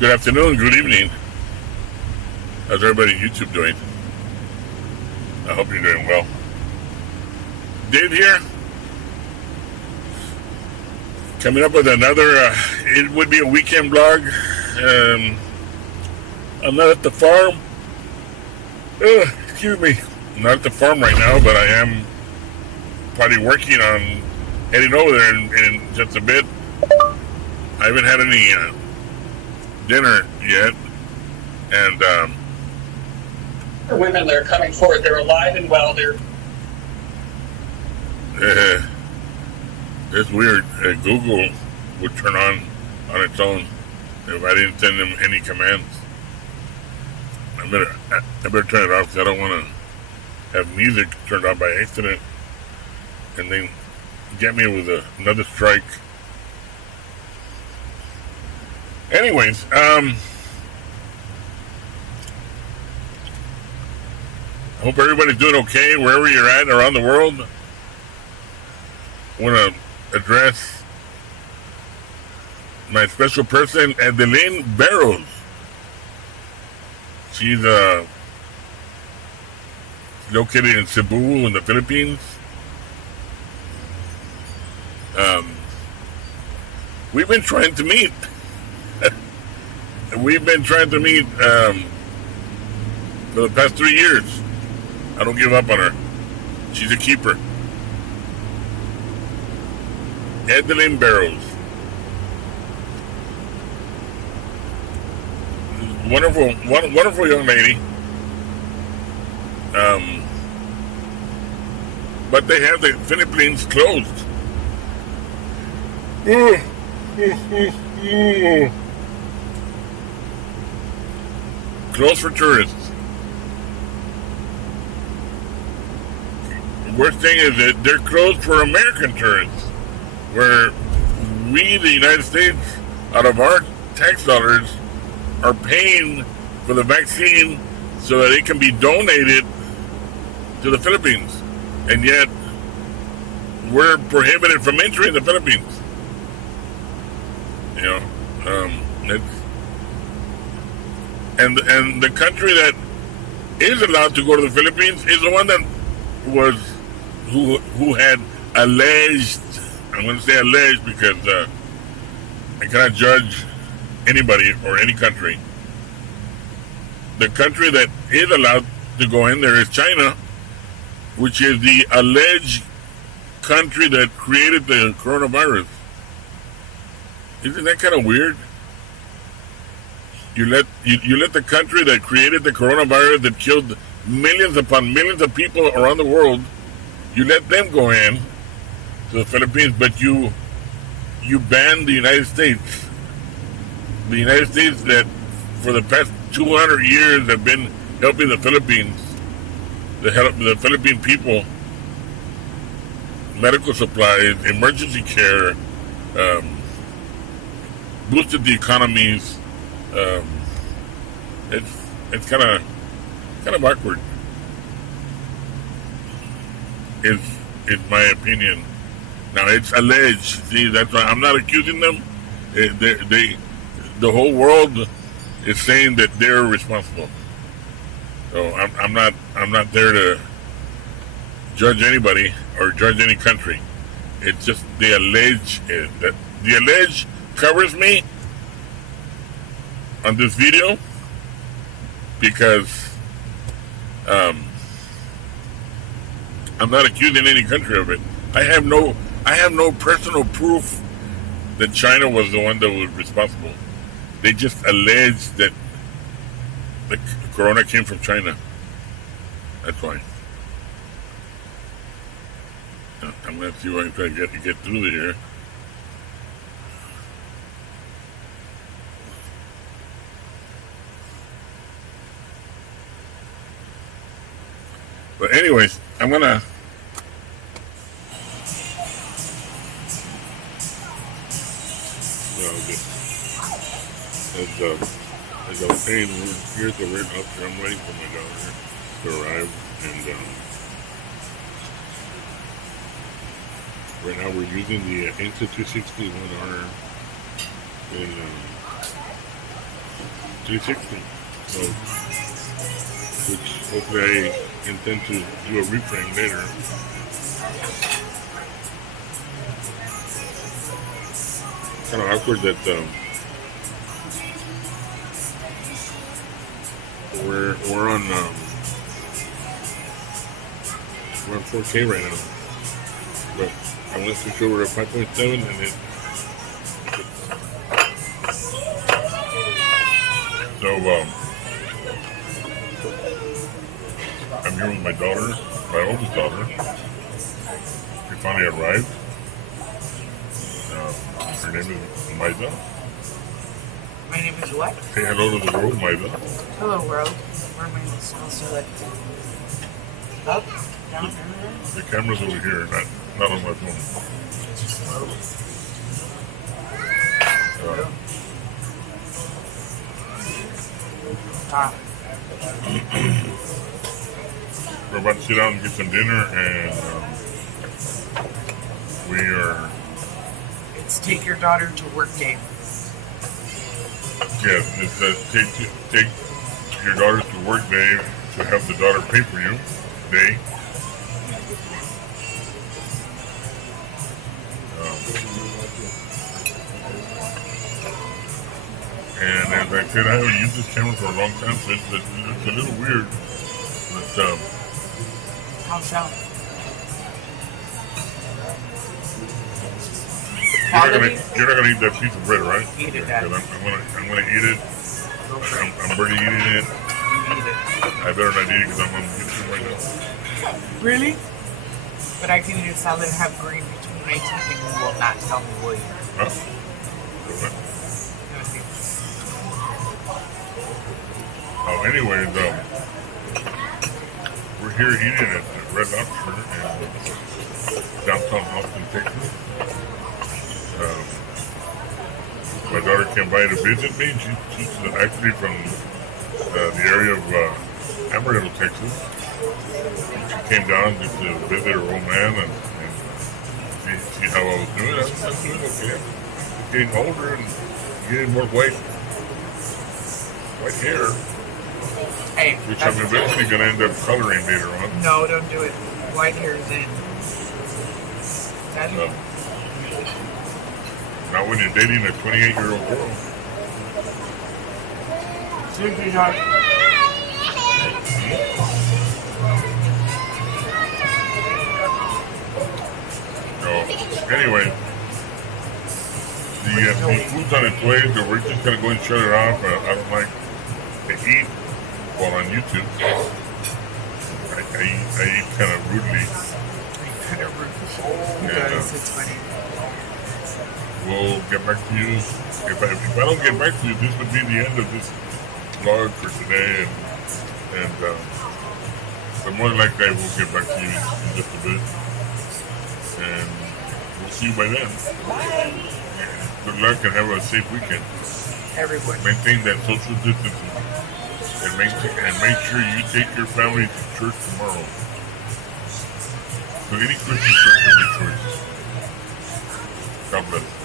Good afternoon, good evening. How's everybody on YouTube doing? I hope you're doing well. Dave here, coming up with another, it would be a weekend vlog. I'm not at the farm. Excuse me. I'm not at the farm right now, but I am probably working on heading over there in just a bit. I haven't had any dinner yet, and The women that are coming forward, they're alive and well. it's weird. Google would turn on its own if I didn't send them any commands. I better turn it off because I don't want to have music turned on by accident and then get me with another strike. Anyways, I hope everybody's doing okay wherever you're at around the world. I want to address my special person, Adeline Barros. She's located in Cebu in the Philippines. We've been trying to meet. We've been trying to meet for the past 3 years. I don't give up on her. She's a keeper. Adeline Barros. Wonderful young lady. But they have the Philippines closed. Closed for tourists. The worst thing is that they're closed for American tourists, where we, the United States, out of our tax dollars, are paying for the vaccine so that it can be donated to the Philippines. And yet, we're prohibited from entering the Philippines. You know, and the country that is allowed to go to the Philippines is the one that was who had alleged. I'm going to say alleged because I cannot judge anybody or any country. The country that is allowed to go in there is China, which is the alleged country that created the coronavirus. Isn't that kind of weird? You let the country that created the coronavirus, that killed millions upon millions of people around the world, you let them go in to the Philippines, but you ban the United States. The United States that for the past 200 years have been helping the Philippines, the Philippine people, medical supplies, emergency care, boosted the economies. It's kind of awkward. Is my opinion. Now it's alleged. See, that's why I'm not accusing them. The whole world is saying that they're responsible. So I'm not there to judge anybody or judge any country. It's just the allege that the allege covers me on this video because I'm not accusing any country of it. I have no personal proof that China was the one that was responsible. They just allege that the corona came from China. That's why. I'm gonna see if I can try to get through here. But anyways, I'm gonna. As I was saying, here's the red up. I'm waiting for my daughter to arrive, and right now we're using the Insta261R in 360. So, which hopefully I intend to do a reframe later. Kind of awkward that we're on 4K right now, but I want to switch over to 5.7 and it. So I'm here with my daughter, my oldest daughter. She finally arrived. Her name is Maida. My name is what? Say hello to the world, Maida. Hello, world. Where am I supposed to look? Up? Down? Everywhere? The camera's over here, not on my phone. We're about to sit down and get some dinner, and we are. It's take your daughter to work day. Yeah, it's take your daughter to work day to have the daughter pay for you day. And as I said, I haven't used this camera for a long time, so it's a little weird. But How so? you're not gonna eat that piece of bread, right? Eat it, Dad. I'm gonna eat it. Go for it. I'm already eating it. You eat it. I better not eat it because I'm on YouTube right now. Really? But I can eat a salad and have green between my teeth and you will not tell me will you? Huh? Oh, anyways, we're here eating at Red Lobster in downtown Austin, Texas. My daughter came by to visit me. She's actually from the area of Amarillo, Texas. She came down just to visit her old man and see how I was doing. I was doing okay. Getting older and getting more white hair. Hey, Which I'm eventually going to end up coloring later on. No, don't do it. White hair is in. Not when you're dating a 28-year-old girl. Seriously, dog. So, anyway, the food's on its way, so we're just going to go and shut it off. I don't like to eat while on YouTube. I eat kind of rudely. Kind of rude. Yeah. Guys, it's funny. We'll get back to you. If I don't get back to you, this would be the end of this vlog for today. And but more than likely, I will get back to you in just a bit. And we'll see you by then. Good luck and have a safe weekend. Everyone. Maintain that social distancing. And make sure you take your family to church tomorrow. So any Christian church is your choice. God bless.